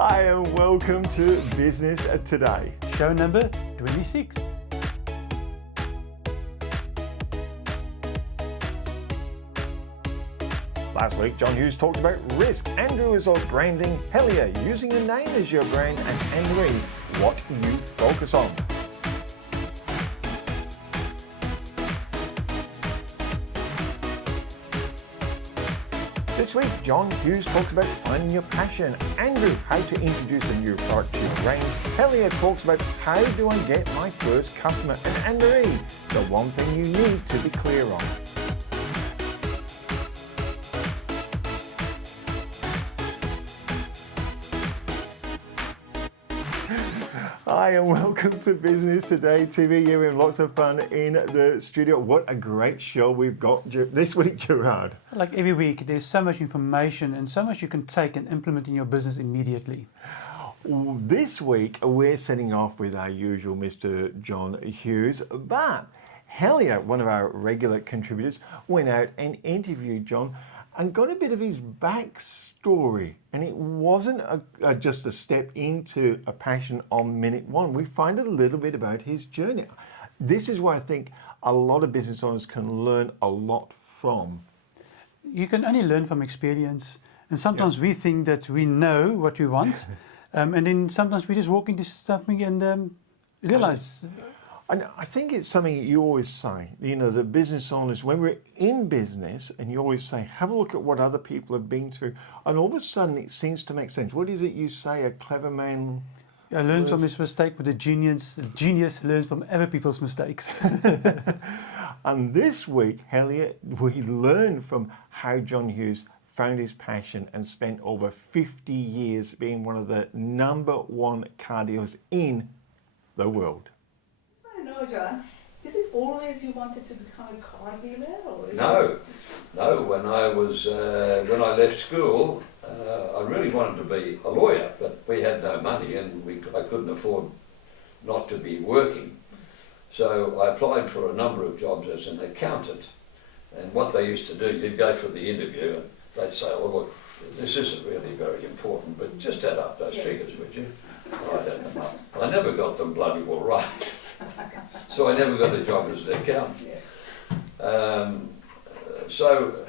Hi and welcome to Business Today. Show number 26. Last week, John Hughes talked about risk. Andrew is on branding. Helia, using your name as your brand. And Annemaria, what you focus on. This week, John Hughes talks about finding your passion. Andrew, how to introduce a new product to your range. Helia talks about how do I get my first customer. And Annemaria, the one thing you need to be clear on. Hi and welcome to Business Today TV. Here we have lots of fun in the studio. What a great show we've got this week, Gerard. Like every week, there's so much information and so much you can take and implement in your business immediately. This week, we're setting off with our usual Mr. John Hughes, but Helia, one of our regular contributors, went out and interviewed John and got a bit of his backstory. And it wasn't just a step into a passion on minute one. We find a little bit about his journey. This is where I think a lot of business owners can learn a lot from. You can only learn from experience. And sometimes we think that we know what we want. And then sometimes we just walk into something and realize. And I think it's something you always say, you know, the business owners, when we're in business, and you always say, have a look at what other people have been through. And all of a sudden, it seems to make sense. What is it you say, a clever man learns from his mistake, but a genius learns from other people's mistakes. And this week, Helia, we learned from how John Hughes found his passion and spent over 50 years being one of the #1 car dealers in the world. No, John. Is it always you wanted to become a car dealer? Or No. When I left school, I really wanted to be a lawyer, but we had no money and I couldn't afford not to be working. So I applied for a number of jobs as an accountant. And what they used to do, you'd go for the interview and they'd say, "Oh, look, this isn't really very important, but just add up those figures, would you?" I added them up. I never got them bloody well right. So I never got a job as an accountant. So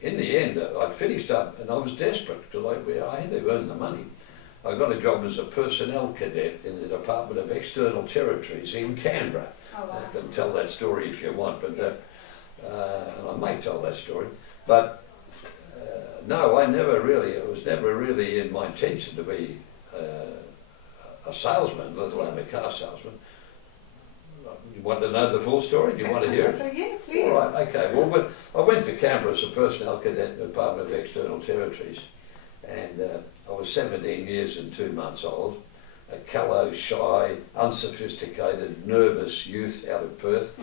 in the end, I finished up and I was desperate because I had to earn the money. I got a job as a personnel cadet in the Department of External Territories in Canberra. Oh, wow. I can tell that story if you want, but and I may tell that story. But no, it was never really in my intention to be a salesman, let alone a car salesman. You want to know the full story? Do you want to hear it? Yeah, please. All right, okay. Well, I went to Canberra as a personnel cadet in the Department of External Territories, and I was 17 years and 2 months old, a callow, shy, unsophisticated, nervous youth out of Perth.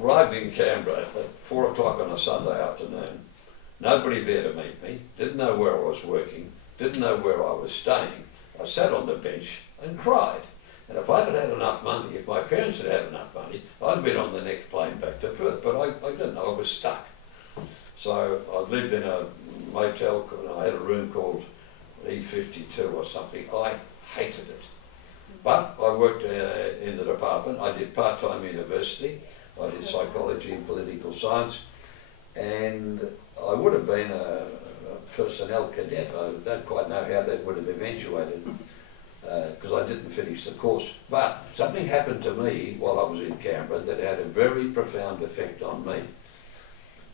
Arrived in Canberra at 4 o'clock on a Sunday afternoon. Nobody there to meet me, didn't know where I was working, didn't know where I was staying. I sat on the bench and cried. And if I'd had enough money, if my parents had had enough money, I'd have been on the next plane back to Perth, but I didn't, I was stuck. So I lived in a motel, and I had a room called E52 or something. I hated it. But I worked in the department. I did part-time university. I did psychology and political science. And I would have been a personnel cadet. I don't quite know how that would have eventuated, because I didn't finish the course. But something happened to me while I was in Canberra that had a very profound effect on me,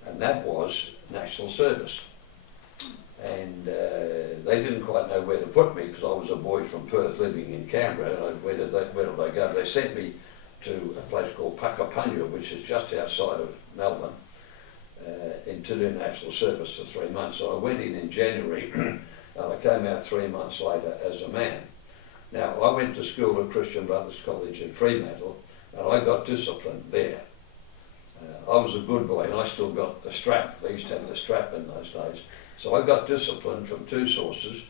and that was national service. And they didn't quite know where to put me because I was a boy from Perth living in Canberra. Where did I go? They sent me to a place called Puckapunya, which is just outside of Melbourne, to do national service for 3 months. So I went in January and I came out 3 months later as a man. Now, I went to school at Christian Brothers College in Fremantle, and I got disciplined there. I was a good boy, and I still got the strap. They used to have the strap in those days. So I got disciplined from 2 sources,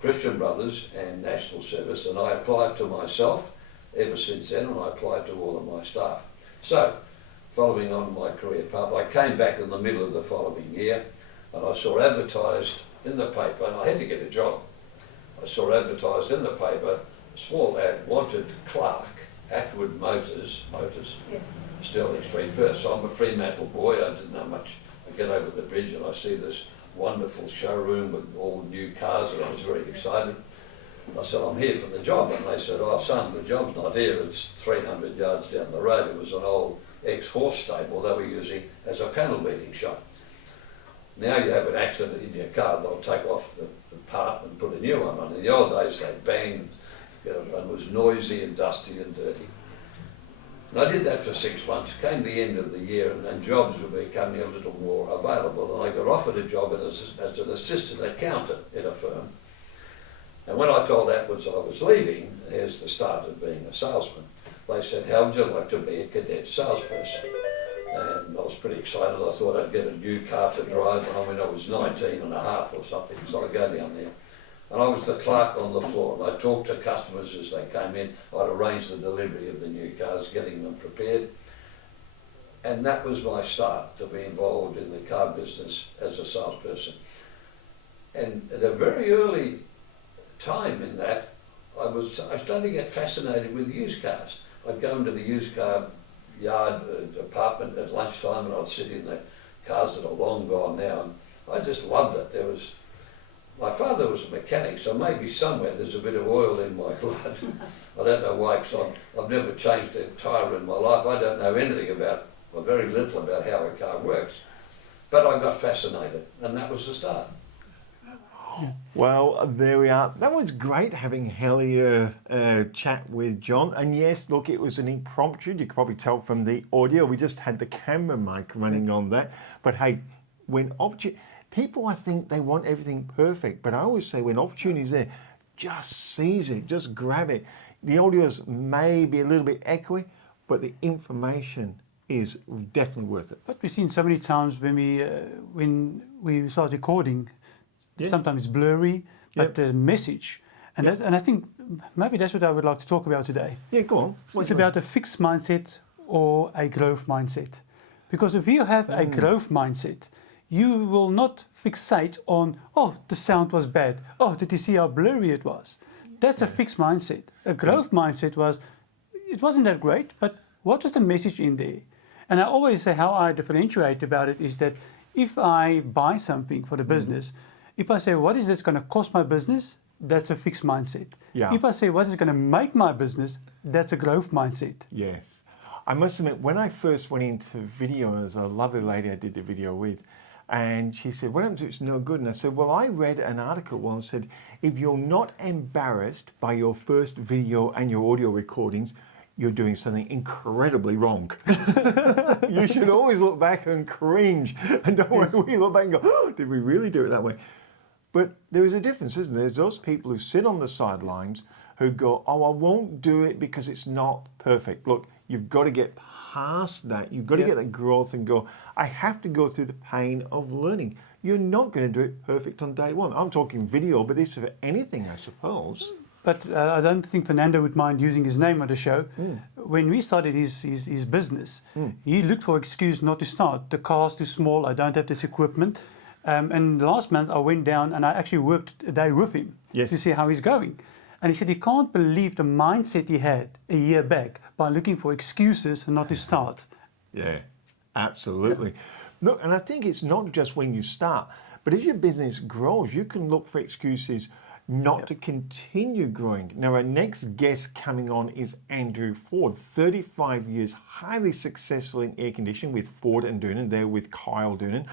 Christian Brothers and National Service, and I applied to myself ever since then, and I applied to all of my staff. So, following on my career path, I came back in the middle of the following year, and I saw advertised in the paper, and I had to get a job. I saw advertised in the paper, a small ad wanted clerk, Atwood Motors, Yeah. Stirling Street, Perth. So I'm a Fremantle boy, I didn't know much. I get over the bridge and I see this wonderful showroom with all new cars, and I was very excited. I said, I'm here for the job, and they said, oh son, the job's not here, it's 300 yards down the road. It was an old ex-horse stable they were using as a panel beating shop. Now you have an accident in your car, they'll take off the part and put a new one on. In the old days they banged, you know, and it was noisy and dusty and dirty. And I did that for 6 months. Came the end of the year and jobs were becoming a little more available, and I got offered a job as an assistant accountant in a firm. And when I told Atwoods I was leaving, here's the start of being a salesman, they said, how would you like to be a cadet salesperson? And I was pretty excited. I thought I'd get a new car to drive. I mean, I was 19 and a half or something, so I go down there. And I was the clerk on the floor, and I talked to customers as they came in. I'd arrange the delivery of the new cars, getting them prepared. And that was my start, to be involved in the car business as a salesperson. And at a very early time in that, I started to get fascinated with used cars. I'd go into the used car yard apartment at lunchtime, and I'd sit in the cars that are long gone now, and I just loved it. My father was a mechanic, so maybe somewhere there's a bit of oil in my blood. I don't know why, because I've never changed a tyre in my life. I don't know anything about, or very little about how a car works. But I got fascinated, and that was the start. Well, there we are. That was great having Helia chat with John. And yes, look, it was an impromptu. You could probably tell from the audio. We just had the camera mic running on that. But hey, when people, I think they want everything perfect. But I always say when opportunity is there, just seize it, just grab it. The audios may be a little bit echoey, but the information is definitely worth it. But we've seen so many times when we start recording, sometimes it's blurry, but the message, and I think maybe that's what I would like to talk about today. Yeah, go on. It's about a fixed mindset or a growth mindset. Because if you have a growth mindset, you will not fixate on, oh, the sound was bad. Oh, did you see how blurry it was? That's a fixed mindset. A growth mindset was, it wasn't that great, but what was the message in there? And I always say how I differentiate about it is that if I buy something for the business, if I say, what is this going to cost my business? That's a fixed mindset. Yeah. If I say, what is going to make my business? That's a growth mindset. Yes. I must admit, when I first went into video, there's a lovely lady I did the video with, and she said, what happens if it's no good? And I said, well, I read an article once said, if you're not embarrassed by your first video and your audio recordings, you're doing something incredibly wrong. You should always look back and cringe. And don't worry, we look back and go, oh, did we really do it that way? But there is a difference, isn't there? There's those people who sit on the sidelines who go, oh, I won't do it because it's not perfect. Look, you've got to get past that. You've got to get that growth and go, I have to go through the pain of learning. You're not going to do it perfect on day one. I'm talking video, but this is for anything, I suppose. But I don't think Fernando would mind using his name on the show. When we started his business, he looked for excuse not to start. The car's too small, I don't have this equipment. And last month I went down and I actually worked a day with him to see how he's going. And he said he can't believe the mindset he had a year back by looking for excuses and not to start. Yeah, absolutely. Look, and I think it's not just when you start, but as your business grows, you can look for excuses not to continue growing. Now, our next guest coming on is Andrew Ford, 35 years, highly successful in air conditioning with Ford and Doonan. They're with Kyle Doonan.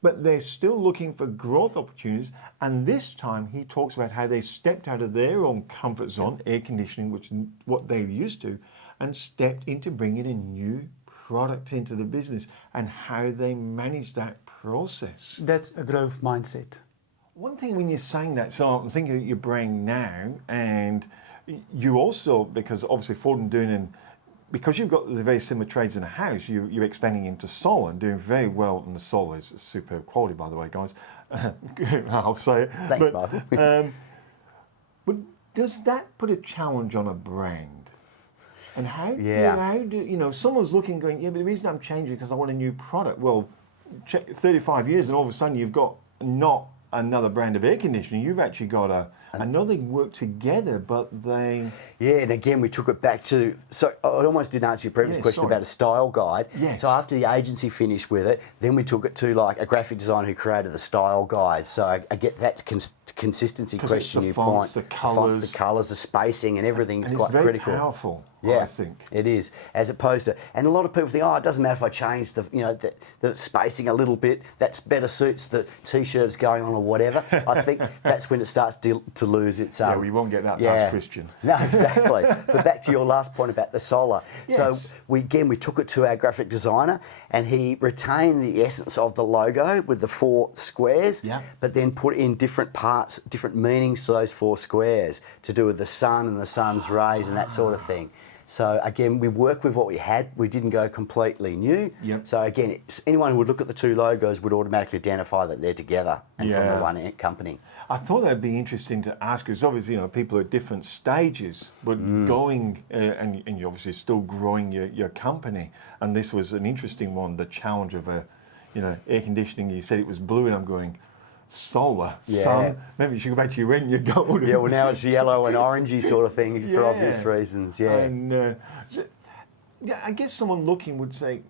But they're still looking for growth opportunities. And this time he talks about how they stepped out of their own comfort zone, air conditioning, which is what they used to, and stepped into bringing a new product into the business and how they manage that process. That's a growth mindset. One thing when you're saying that, so I'm thinking of your brain now, and you also, because obviously Ford and Doonan, because you've got the very similar trades in a house, you're expanding into solar and doing very well in the solar. It's superb quality, by the way, guys. I'll say it. Thanks, Michael. But does that put a challenge on a brand? And how do you know, someone's looking going, yeah, but the reason I'm changing because I want a new product. Well, check 35 years and all of a sudden you've got not another brand of air conditioning. You've actually got I know they work together, but they... Yeah, and again, we took it back to... So I almost didn't answer your previous question about a style guide. Yes. So after the agency finished with it, then we took it to like a graphic designer who created the style guide. So I get that consistency question you fonts, point. the colours. The colours, the spacing and everything is and quite it's very critical. powerful, Yeah, I think. it is. As opposed to, and a lot of people think, oh, it doesn't matter if I change the spacing a little bit. That's better suits the t-shirt that's going on or whatever. I think that's when it starts to lose its. Yeah, we won't get that past Christian. No, exactly. But back to your last point about the solar. Yes. So we took it to our graphic designer, and he retained the essence of the logo with the 4 squares. Yeah. But then put in different parts, different meanings to those 4 squares to do with the sun and the sun's rays and that sort of thing. So again, we worked with what we had. We didn't go completely new. Yep. So again, anyone who would look at the 2 logos would automatically identify that they're together and from the one company. I thought that'd be interesting to ask, because obviously, people are at different stages, but going, and you're obviously still growing your company, and this was an interesting one, the challenge of air conditioning. You said it was blue, and I'm going, solar, sun, maybe you should go back to your red and your gold. Yeah, well now it's yellow and orangey sort of thing for obvious reasons, And I guess someone looking would say,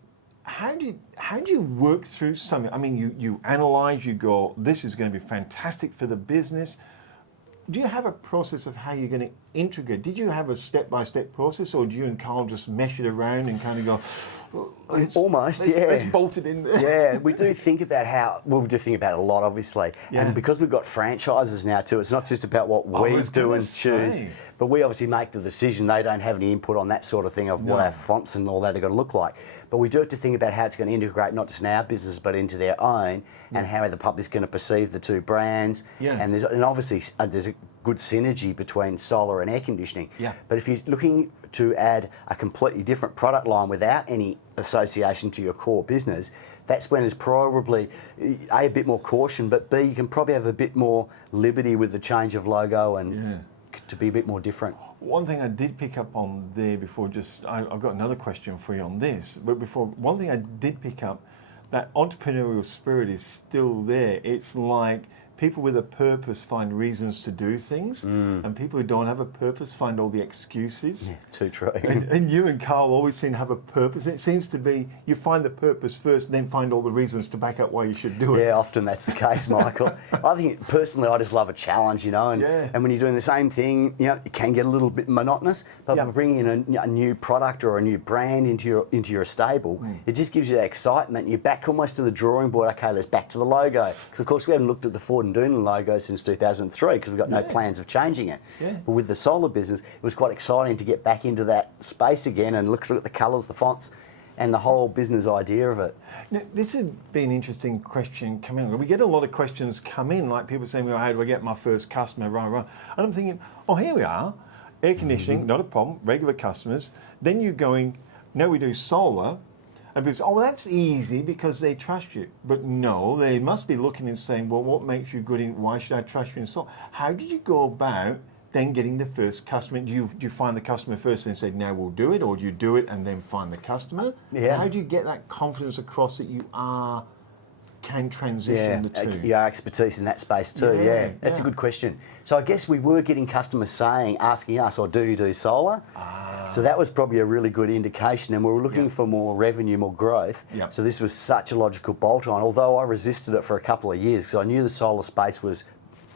how do you work through something? I mean, you analyse, you go, this is going to be fantastic for the business. Do you have a process of how you're going to integrate? Did you have a step-by-step process, or do you and Carl just mesh it around and kind of go, let's bolt it in there? Yeah, we do think about we do think about it a lot, obviously. Yeah. And because we've got franchises now too, it's not just about what we do and choose, but we obviously make the decision. They don't have any input on that sort of thing of what our fonts and all that are going to look like. But we do have to think about how it's going to integrate not just in our business, but into their own, and how the public's going to perceive the 2 brands. Yeah. And obviously there's a good synergy between solar and air conditioning. Yeah. But if you're looking to add a completely different product line without any association to your core business, that's when there's probably a bit more caution, but B, you can probably have a bit more liberty with the change of logo and to be a bit more different. One thing I did pick up on there before, I've got another question for you on this, but before, one thing I did pick up, that entrepreneurial spirit is still there. It's like people with a purpose find reasons to do things, and people who don't have a purpose find all the excuses. Yeah, too true. And you and Carl always seem to have a purpose. It seems to be you find the purpose first, and then find all the reasons to back up why you should do it. Yeah, often that's the case, Michael. I think personally, I just love a challenge, and when you're doing the same thing, it can get a little bit monotonous. But by bringing in a new product or a new brand into your stable, it just gives you that excitement. You're back almost to the drawing board. Okay, let's back to the logo. Because of course we haven't looked at the Ford and Doonan logo since 2003 because we've got no plans of changing it. Yeah. But with the solar business, it was quite exciting to get back into that space again and look at the colours, the fonts, and the whole business idea of it. Now, this would be an interesting question coming in. We get a lot of questions come in, like people saying, well, how do I get my first customer, And I'm thinking, oh, here we are, air conditioning, not a problem, regular customers. Then you're going, now we do solar. And people say, oh, well, that's easy because they trust you. But no, they must be looking and saying, well, what makes you good in, why should I trust you in solar? How did you go about then getting the first customer? Do you find the customer first and say, now we'll do it? Or do you do it and then find the customer? Yeah. How do you get that confidence across that you can transition the two? Your expertise in that space too, That's a good question. So I guess we were getting customers asking us, do you do solar? So that was probably a really good indication, and we were looking for more revenue, more growth. So this was such a logical bolt-on, although I resisted it for a couple of years because I knew the solar space was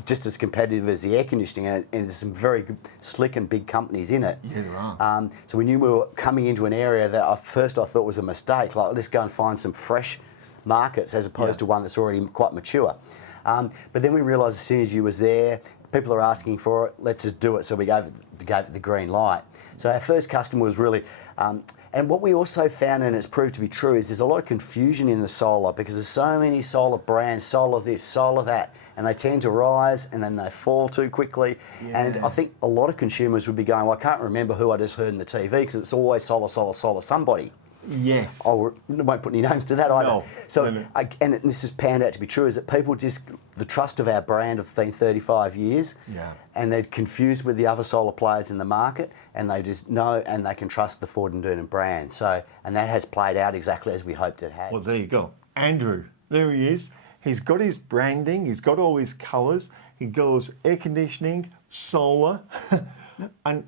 just as competitive as the air conditioning, and there's some very good, slick and big companies in it. Yeah, there are. So we knew we were coming into an area that at first I thought was a mistake, like let's go and find some fresh markets as opposed to one that's already quite mature. But then we realised the synergy was there, people are asking for it, let's just do it, so we gave it the green light. So our first customer was really, and what we also found, and it's proved to be true, is there's a lot of confusion in the solar because there's so many solar brands, solar this, solar that, and they tend to rise and then they fall too quickly. And I think a lot of consumers would be going, well, I can't remember who I just heard in the TV because it's always solar, solar, solar, somebody. Yes. I won't put any names to that either. No. So, No. And this has panned out to be true, is that people just, the trust of our brand have been 35 years, and they're confused with the other solar players in the market, and they just know and they can trust the Ford and Doonan brand. So, and that has played out exactly as we hoped it had. Well, there you go. Andrew, there he is. He's got his branding, he's got all his colours, he goes air conditioning, solar, and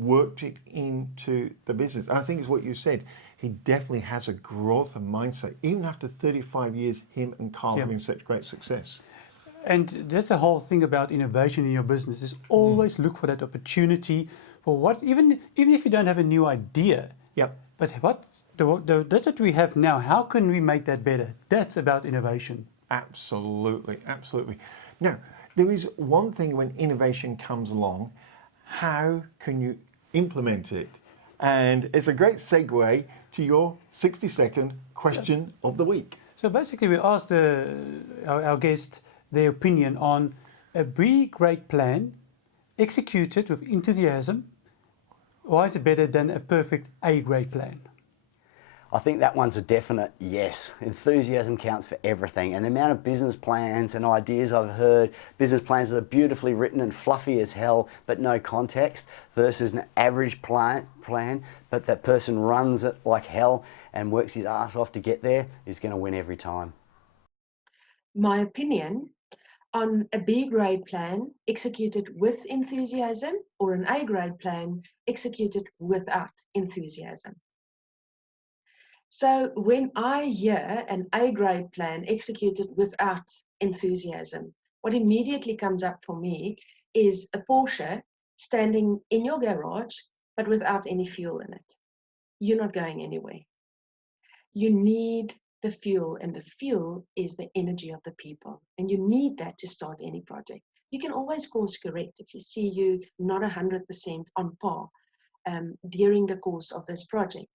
worked it into the business. I think it's what you said. He definitely has a growth mindset, even after 35 years, him and Carl having such great success. And that's the whole thing about innovation in your business, is always look for that opportunity for what, even if you don't have a new idea, but that's what we have now. How can we make that better? That's about innovation. Absolutely, absolutely. Now, there is one thing when innovation comes along, how can you implement it? And it's a great segue to your 60-second question of the week. So basically, we asked our guest their opinion on a B-grade plan executed with enthusiasm. Why is it better than a perfect A-grade plan? I think that one's a definite yes. Enthusiasm counts for everything, and the amount of business plans and ideas I've heard, business plans that are beautifully written and fluffy as hell, but no context, versus an average plan, but that person runs it like hell and works his ass off to get there, is going to win every time. My opinion on a B-grade plan executed with enthusiasm, or an A-grade plan executed without enthusiasm. So when I hear an A-grade plan executed without enthusiasm, what immediately comes up for me is a Porsche standing in your garage, but without any fuel in it. You're not going anywhere. You need the fuel, and the fuel is the energy of the people. And you need that to start any project. You can always course correct if you see you not 100% on par during the course of this project.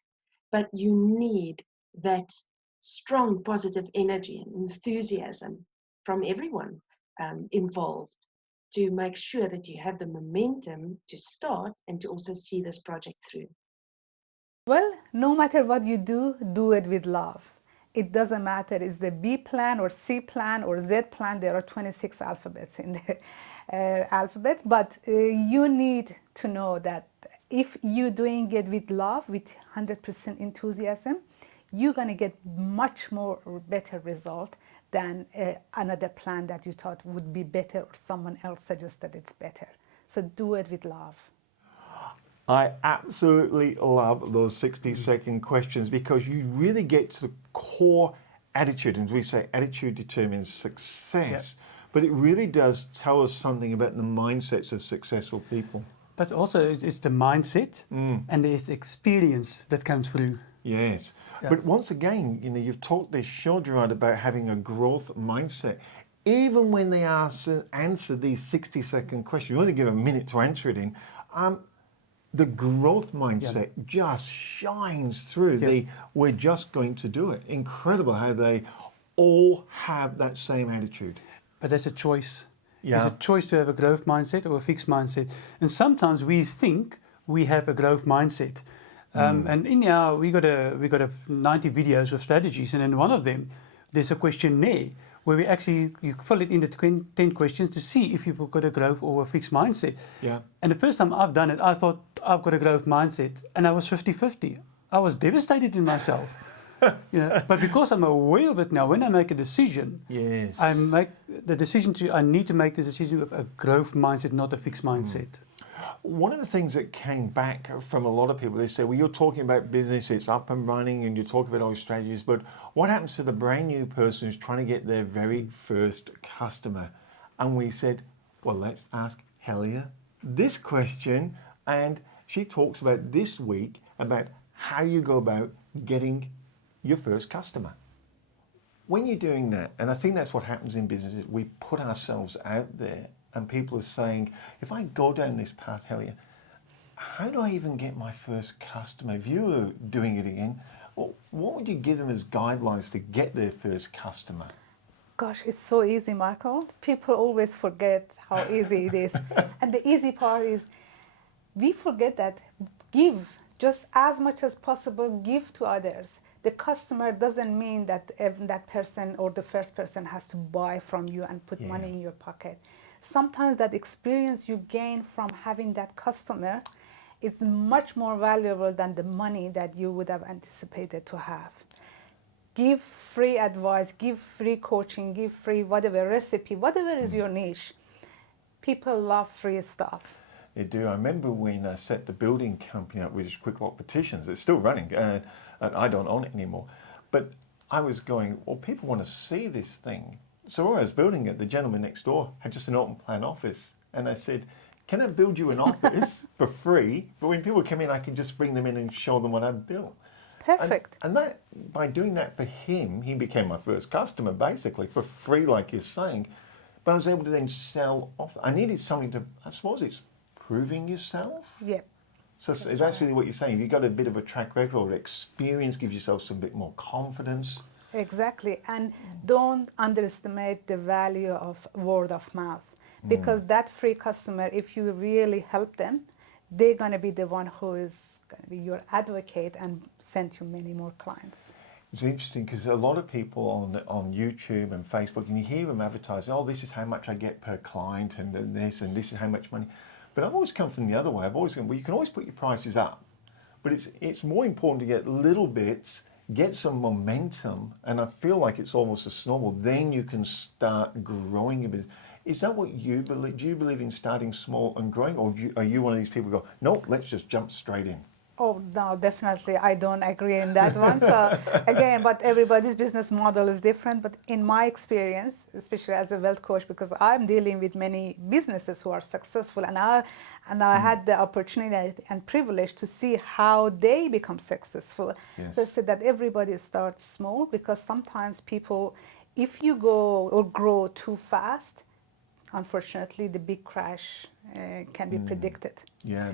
But you need that strong positive energy and enthusiasm from everyone involved to make sure that you have the momentum to start and to also see this project through. Well, no matter what you do, do it with love. It doesn't matter, it's the B plan or C plan or Z plan. There are 26 alphabets in the alphabet, but you need to know that if you're doing it with love, with 100% enthusiasm, you're going to get much more better result than another plan that you thought would be better or someone else suggested it's better. So do it with love. I absolutely love those 60-second questions, because you really get to the core attitude. And as we say, attitude determines success. But it really does tell us something about the mindsets of successful people. But also it's the mindset and there's experience that comes through. Yes. But once again, you've talked this show, Gerard, about having a growth mindset. Even when they answer these 60-second questions, you only give a minute to answer it in, the growth mindset just shines through. We're just going to do it. Incredible how they all have that same attitude. But that's a choice. It's a choice to have a growth mindset or a fixed mindset. And sometimes we think we have a growth mindset. And in our, we got a 90 videos of strategies, and in one of them, there's a questionnaire where you fill it in the 10 questions to see if you've got a growth or a fixed mindset. And the first time I've done it, I thought I've got a growth mindset, and I was 50-50. I was devastated in myself. But because I'm aware of it now, when I make a decision, I make the decision I need to make the decision with a growth mindset, not a fixed mindset. One of the things that came back from a lot of people, they say, well, you're talking about business, it's up and running, and you're talking about all your strategies, but what happens to the brand new person who's trying to get their very first customer? And we said, well, let's ask Helia this question. And she talks about this week about how you go about getting your first customer. When you're doing that, and I think that's what happens in business, is we put ourselves out there, and people are saying, if I go down this path, Helia, how do I even get my first customer? If you were doing it again, what would you give them as guidelines to get their first customer? Gosh, it's so easy, Michael. People always forget how easy it is. And the easy part is we forget that give just as much as possible, give to others. The customer doesn't mean that that person or the first person has to buy from you and put money in your pocket. Sometimes that experience you gain from having that customer is much more valuable than the money that you would have anticipated to have. give free advice, give free coaching, give free whatever recipe, whatever is your niche. People love free stuff. They do. I remember when I set the building company up with Quick Lock Petitions. It's still running, and I don't own it anymore. But I was going, well, people want to see this thing. So when I was building it, the gentleman next door had just an open plan office. And I said, can I build you an office for free? But when people come in, I can just bring them in and show them what I've built. Perfect. And that, by doing that for him, he became my first customer, basically, for free, like you're saying. But I was able to then sell off. I needed something to, I suppose it's proving yourself. Yeah. So that's really what you're saying. You've got a bit of a track record or experience, gives yourself some bit more confidence. Exactly. And don't underestimate the value of word of mouth. Because that free customer, if you really help them, they're going to be the one who is going to be your advocate and send you many more clients. It's interesting because a lot of people on YouTube and Facebook, and you hear them advertising, oh, this is how much I get per client and this is how much money. But I've always come from the other way. I've always gone, well, you can always put your prices up, but it's more important to get little bits, get some momentum, and I feel like it's almost a snowball. Then you can start growing a bit. Is that what you believe? Do you believe in starting small and growing, or are you one of these people who go, nope, let's just jump straight in? Oh, no, definitely. I don't agree in that one. So again, but everybody's business model is different. But in my experience, especially as a wealth coach, because I'm dealing with many businesses who are successful, and I had the opportunity and privilege to see how they become successful. Yes. So I said that everybody starts small, because sometimes people, if you go or grow too fast, unfortunately, the big crash can be predicted. Yeah.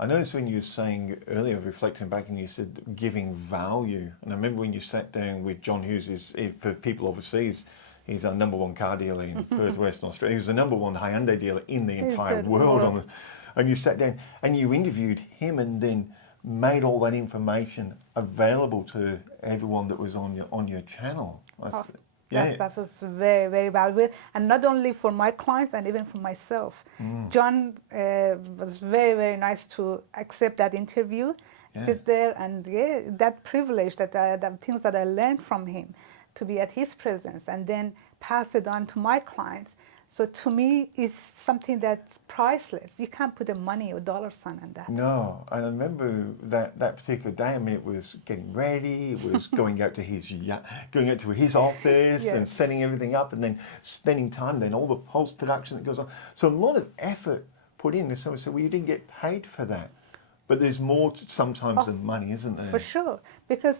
I noticed when you were saying earlier, reflecting back, and you said giving value. And I remember when you sat down with John Hughes, for people overseas, he's our #1 car dealer in Perth, Western Australia. He was the #1 Hyundai dealer in the entire world. And you sat down and you interviewed him and then made all that information available to everyone that was on your channel. Yes, that was very, very valuable. And not only for my clients and even for myself. John was very, very nice to accept that interview, sit there, and that privilege, the things that I learned from him, to be at his presence and then pass it on to my clients. So to me, it's something that's priceless. You can't put a money or dollar sign on that. No, and I remember that particular day. I mean, it was getting ready. It was going out to his office and setting everything up, and then spending time. Then all the post production that goes on. So a lot of effort put in. And someone said, "Well, you didn't get paid for that," but there's more sometimes than money, isn't there? For sure, because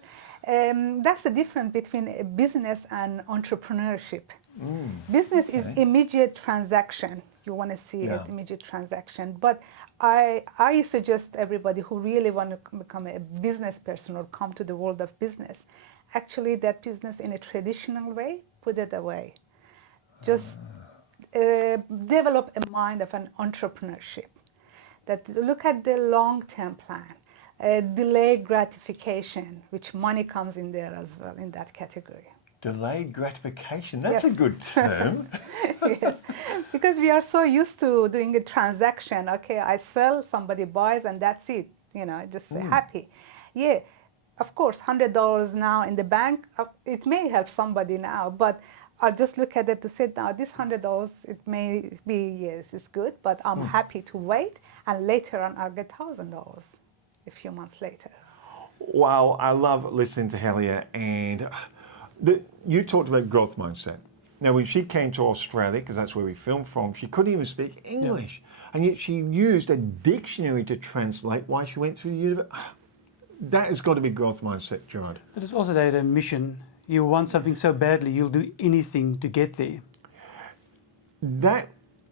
that's the difference between a business and entrepreneurship. Business is immediate transaction. You want to see an immediate transaction. But I suggest everybody who really want to become a business person or come to the world of business, actually that business in a traditional way, put it away. Just develop a mind of an entrepreneurship. That look at the long-term plan, delayed gratification, which money comes in there as well in that category. Delayed gratification, that's a good term. Yes, because we are so used to doing a transaction. Okay, I sell, somebody buys, and that's it. Just happy. Yeah, of course, $100 now in the bank, it may help somebody now, but I'll just look at it to say, now this $100, it may be, yes, it's good, but I'm happy to wait, and later on I'll get $1,000 a few months later. Wow, I love listening to Helia, and you talked about growth mindset. Now, when she came to Australia, because that's where we filmed from, she couldn't even speak English. And yet she used a dictionary to translate while she went through the university. That has got to be growth mindset, Gerard. But it's also the mission. You want something so badly, you'll do anything to get there. That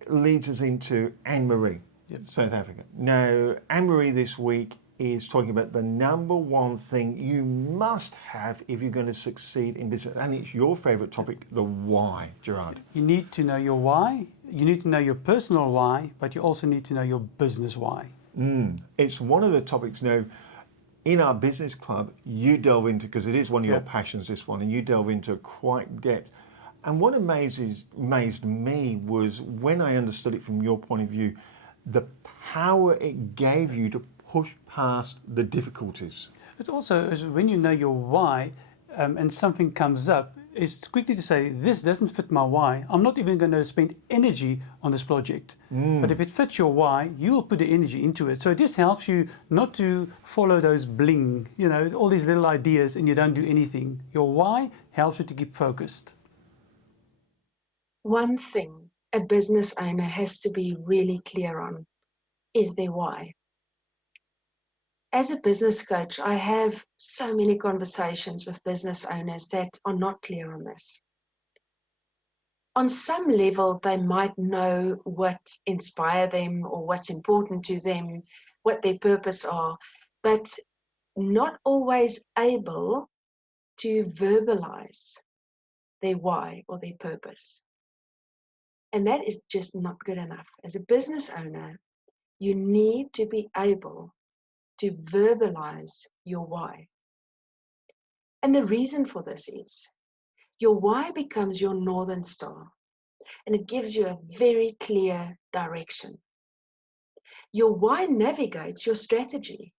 leads us into Annemaria, South Africa. Now, Annemaria this week is talking about the #1 thing you must have if you're going to succeed in business. And it's your favourite topic, the why, Gerard. You need to know your why. You need to know your personal why, but you also need to know your business why. It's one of the topics now in our business club you delve into, because it is one of your passions, this one, and you delve into quite depth. And what amazed me was when I understood it from your point of view, the power it gave you to push past the difficulties. It also is when you know your why, and something comes up, is quickly to say, this doesn't fit my why. I'm not even going to spend energy on this project. But if it fits your why, you'll put the energy into it. So this helps you not to follow those bling, you know, all these little ideas and you don't do anything. Your why helps you to keep focused. One thing a business owner has to be really clear on is their why. As a business coach, I have so many conversations with business owners that are not clear on this. On some level, they might know what inspires them or what's important to them, what their purpose are, but not always able to verbalize their why or their purpose. And that is just not good enough. As a business owner, you need to be able to verbalize your why. And the reason for this is your why becomes your northern star, and it gives you a very clear direction. Your why navigates your strategy,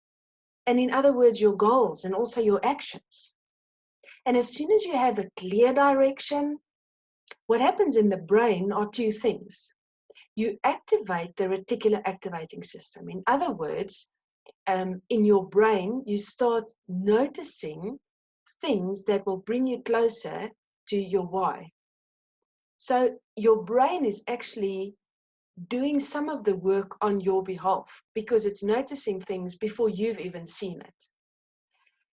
and in other words, your goals and also your actions. And as soon as you have a clear direction, what happens in the brain are two things. You activate the reticular activating system. In other words, in your brain, you start noticing things that will bring you closer to your why. So your brain is actually doing some of the work on your behalf because it's noticing things before you've even seen it.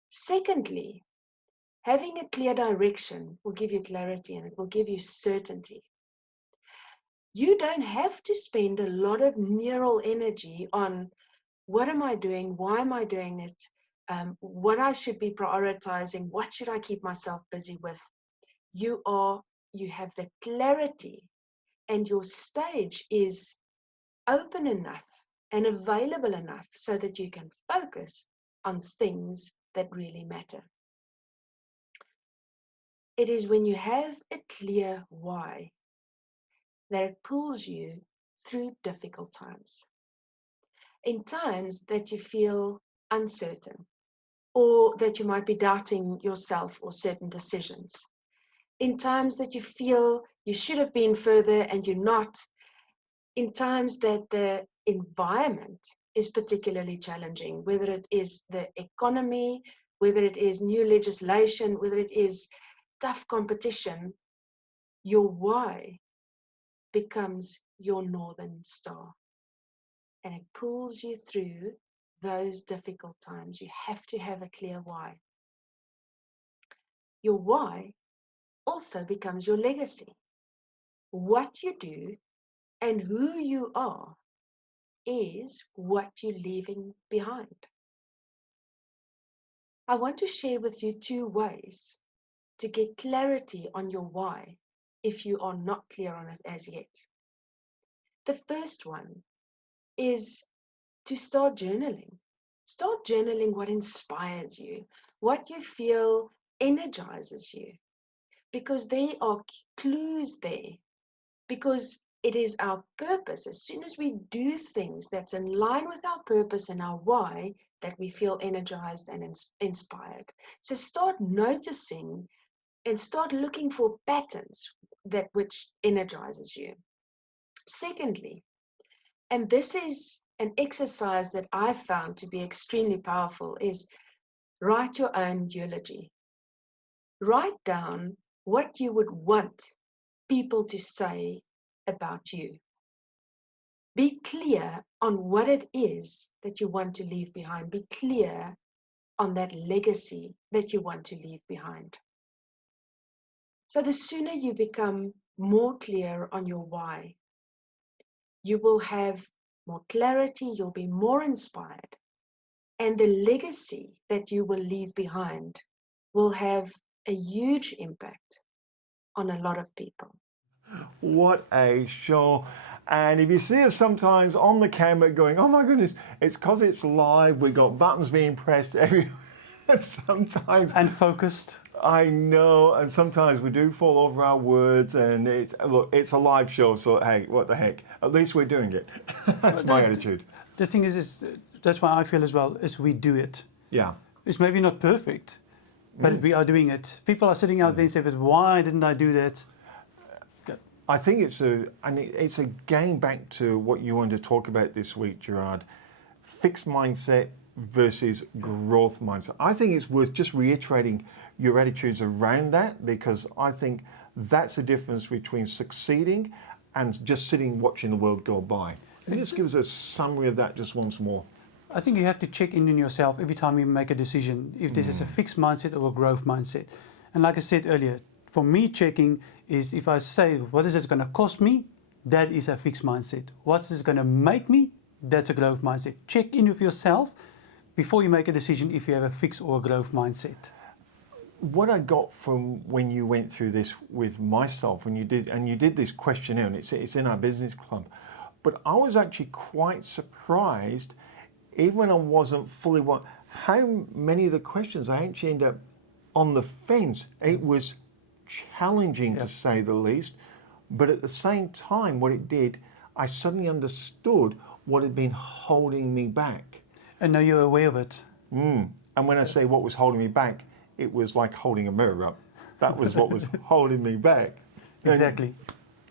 Secondly, having a clear direction will give you clarity and it will give you certainty. You don't have to spend a lot of neural energy on what am I doing, why am I doing it, what I should be prioritizing, what should I keep myself busy with. You have the clarity and your stage is open enough and available enough so that you can focus on things that really matter. It is when you have a clear why that it pulls you through difficult times. In times that you feel uncertain or that you might be doubting yourself or certain decisions. In times that you feel you should have been further and you're not. In times that the environment is particularly challenging, whether it is the economy, whether it is new legislation, whether it is tough competition, your why becomes your northern star. And it pulls you through those difficult times. You have to have a clear why. Your why also becomes your legacy. What you do and who you are is what you're leaving behind. I want to share with you two ways to get clarity on your why if you are not clear on it as yet. The first one is to start journaling. Start journaling what inspires you, what you feel energizes you, because there are clues there, because it is our purpose. As soon as we do things that's in line with our purpose and our why, that we feel energized and inspired. So start noticing and start looking for patterns that which energizes you. Secondly, and this is an exercise that I found to be extremely powerful, is write your own eulogy. Write down what you would want people to say about you. Be clear on what it is that you want to leave behind. Be clear on that legacy that you want to leave behind. So the sooner you become more clear on your why, you will have more clarity, you'll be more inspired, and the legacy that you will leave behind will have a huge impact on a lot of people. What a show. And if you see us sometimes on the camera going, oh my goodness, it's because it's live, we've got buttons being pressed everywhere. Sometimes. And focused. I know, and sometimes we do fall over our words, and it's a live show, so hey, what the heck? At least we're doing it. That's my attitude. The thing is that's why I feel as well, is we do it. Yeah. It's maybe not perfect, But we are doing it. People are sitting out there and say, but why didn't I do that? I think it's again back to what you wanted to talk about this week, Gerard. Fixed mindset versus growth mindset. I think it's worth just reiterating your attitudes around that, because I think that's the difference between succeeding and just sitting watching the world go by. Can you just give us a summary of that just once more? I think you have to check in on yourself every time you make a decision, if this is a fixed mindset or a growth mindset. And like I said earlier, for me, checking is if I say, what is this going to cost me? That is a fixed mindset. What's this going to make me? That's a growth mindset. Check in with yourself before you make a decision if you have a fixed or a growth mindset. What I got from when you went through this with myself, when you did this questionnaire, and it's in our business club, but I was actually quite surprised, even when I wasn't fully how many of the questions I actually ended up on the fence. It was challenging to say the least, but at the same time, what it did, I suddenly understood what had been holding me back. And now you're aware of it. And when I say what was holding me back, it was like holding a mirror up. That was what was holding me back. Exactly.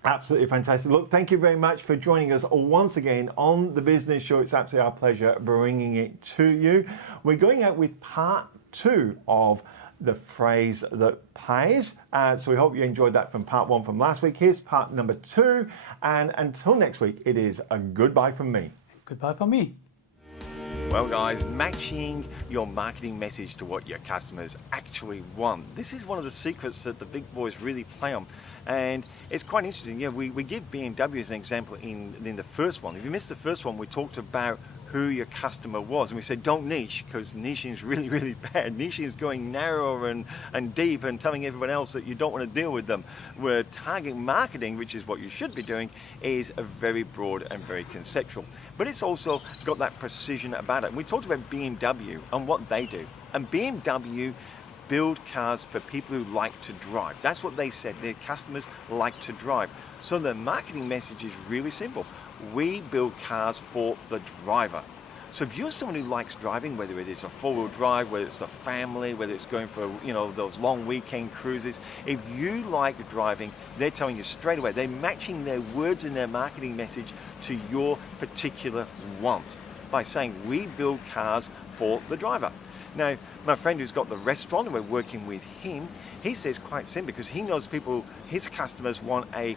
Absolutely fantastic. Look, thank you very much for joining us once again on the Business Show. It's absolutely our pleasure bringing it to you. We're going out with part 2 of the phrase that pays. So we hope you enjoyed that from part 1 from last week. Here's part number 2. And until next week, it is a goodbye from me. Goodbye from me. Well guys, matching your marketing message to what your customers actually want. This is one of the secrets that the big boys really play on. And it's quite interesting. Yeah, we give BMW as an example in the first one. If you missed the first one, we talked about who your customer was. And we said, don't niche, because niching is really, really bad. Niching is going narrower and deep and telling everyone else that you don't want to deal with them. Where target marketing, which is what you should be doing, is a very broad and very conceptual. But it's also got that precision about it. And we talked about BMW and what they do. And BMW build cars for people who like to drive. That's what they said. Their customers like to drive. So the marketing message is really simple. We build cars for the driver. So if you're someone who likes driving, whether it is a four-wheel drive, whether it's a family, whether it's going for, those long weekend cruises, if you like driving, they're telling you straight away, they're matching their words in their marketing message to your particular want by saying, we build cars for the driver. Now, my friend who's got the restaurant, and we're working with him, he says quite simply, because he knows his customers want a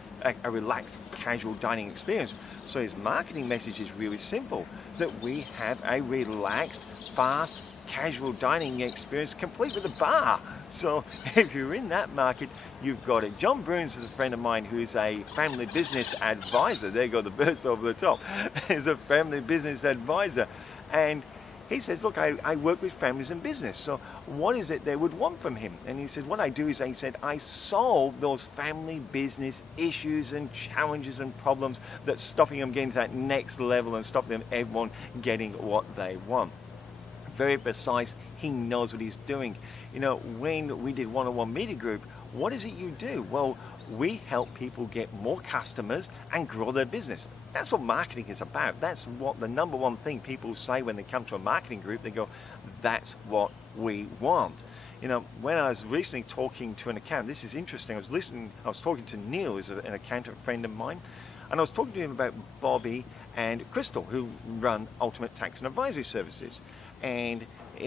relaxed, casual dining experience. So his marketing message is really simple, that we have a relaxed, fast, casual dining experience complete with a bar. So if you're in that market, you've got it. John Bruns is a friend of mine who's a family business advisor. There you go, the birds over the top. He's a family business advisor. And he says, look, I work with families in business, so what is it they would want from him? And he said, what I do is, he said, I solve those family business issues and challenges and problems that's stopping them getting to that next level and stopping them everyone getting what they want. Very precise, he knows what he's doing. When we did one-on-one media group, what is it you do? Well, we help people get more customers and grow their business. That's what marketing is about. That's what the number one thing people say when they come to a marketing group. They go, that's what we want. When I was recently talking to an accountant, this is interesting. I was talking to Neil, who's an accountant friend of mine, and I was talking to him about Bobby and Crystal, who run Ultimate Tax and Advisory Services. And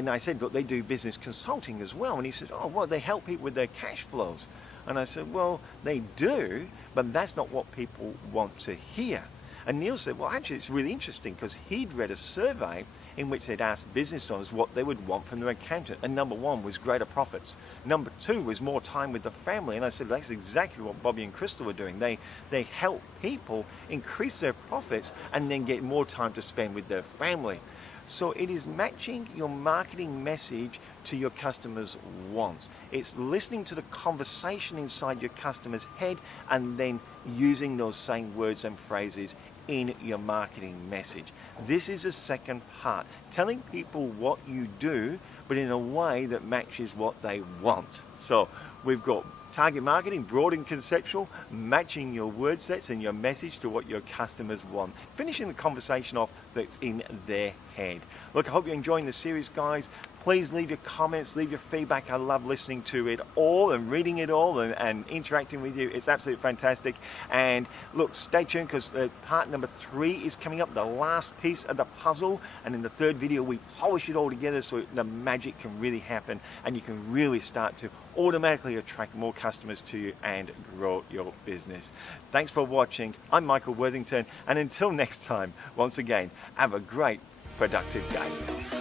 I said, look, they do business consulting as well. And he said, oh, well, they help people with their cash flows. And I said, well, they do, but that's not what people want to hear. And Neil said, well, actually, it's really interesting, because he'd read a survey in which they'd asked business owners what they would want from their accountant. And number one was greater profits. Number two was more time with the family. And I said, that's exactly what Bobby and Crystal were doing. They help people increase their profits and then get more time to spend with their family. So it is matching your marketing message to your customers' wants. It's listening to the conversation inside your customer's head and then using those same words and phrases in your marketing message. This is the second part, telling people what you do, but in a way that matches what they want. So we've got target marketing, broad and conceptual, matching your word sets and your message to what your customers want. Finishing the conversation off, that's in their head. Look, I hope you're enjoying the series, guys. Please leave your comments, leave your feedback. I love listening to it all and reading it all and interacting with you. It's absolutely fantastic. And look, stay tuned, because part number 3 is coming up, the last piece of the puzzle. And in the 3rd video, we polish it all together so the magic can really happen and you can really start to automatically attract more customers to you and grow your business. Thanks for watching. I'm Michael Worthington. And until next time, once again, have a great, productive day.